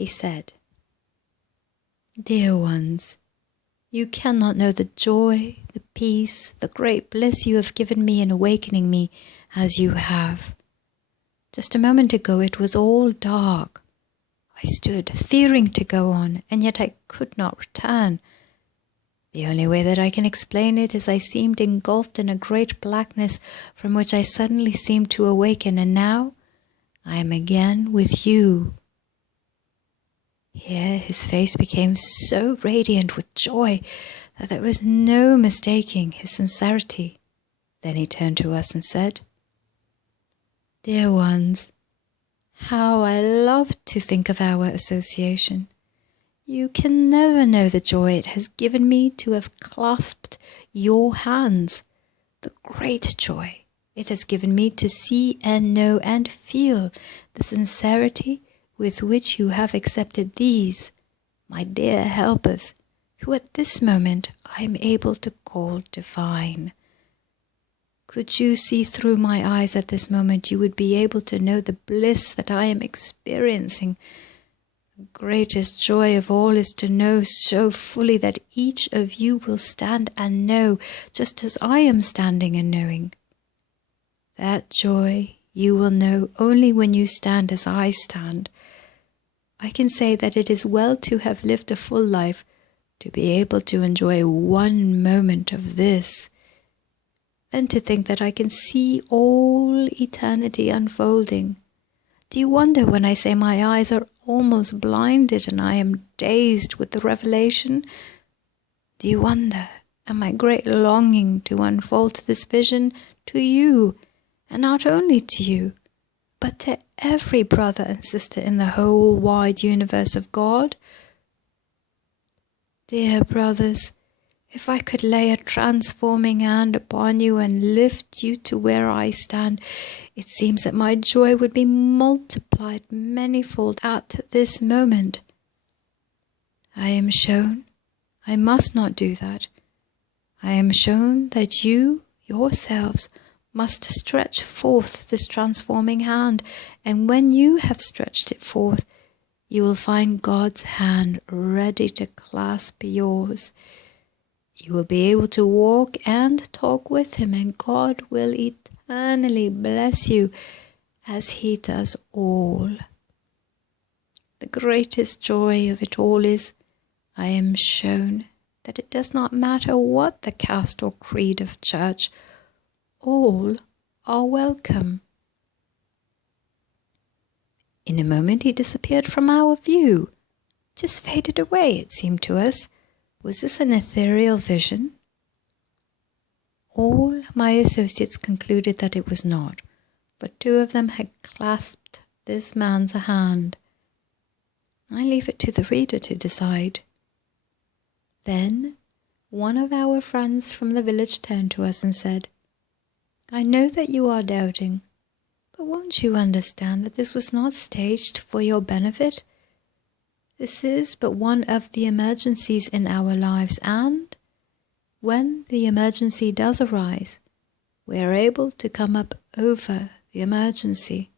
he said, "Dear ones, you cannot know the joy, the peace, the great bliss you have given me in awakening me as you have. Just a moment ago it was all dark. I stood, fearing to go on, and yet I could not return. The only way that I can explain it is I seemed engulfed in a great blackness from which I suddenly seemed to awaken, and now I am again with you." Here his face became so radiant with joy that there was no mistaking his sincerity. Then he turned to us and said, "Dear ones, how I love to think of our association. You can never know the joy it has given me to have clasped your hands, the great joy it has given me to see and know and feel the sincerity with which you have accepted these, my dear helpers, who at this moment I am able to call divine. Could you see through my eyes at this moment, you would be able to know the bliss that I am experiencing. The greatest joy of all is to know so fully that each of you will stand and know, just as I am standing and knowing. That joy you will know only when you stand as I stand. I can say that it is well to have lived a full life, to be able to enjoy one moment of this, and to think that I can see all eternity unfolding. Do you wonder when I say my eyes are almost blinded and I am dazed with the revelation? Do you wonder at my great longing to unfold this vision to you, and not only to you, but to every brother and sister in the whole wide universe of God? Dear brothers, if I could lay a transforming hand upon you and lift you to where I stand, it seems that my joy would be multiplied manyfold at this moment. I am shown I must not do that. I am shown that you yourselves must stretch forth this transforming hand, and when you have stretched it forth, you will find God's hand ready to clasp yours. You will be able to walk and talk with him, and God will eternally bless you as he does all. The greatest joy of it all is, I am shown that it does not matter what the caste or creed of church, all are welcome. In a moment he disappeared from our view, just faded away, it seemed to us. Was this an ethereal vision? All my associates concluded that it was not, but two of them had clasped this man's hand. I leave it to the reader to decide. Then one of our friends from the village turned to us and said, "I know that you are doubting, but won't you understand that this was not staged for your benefit? This is but one of the emergencies in our lives, and when the emergency does arise, we are able to come up over the emergency.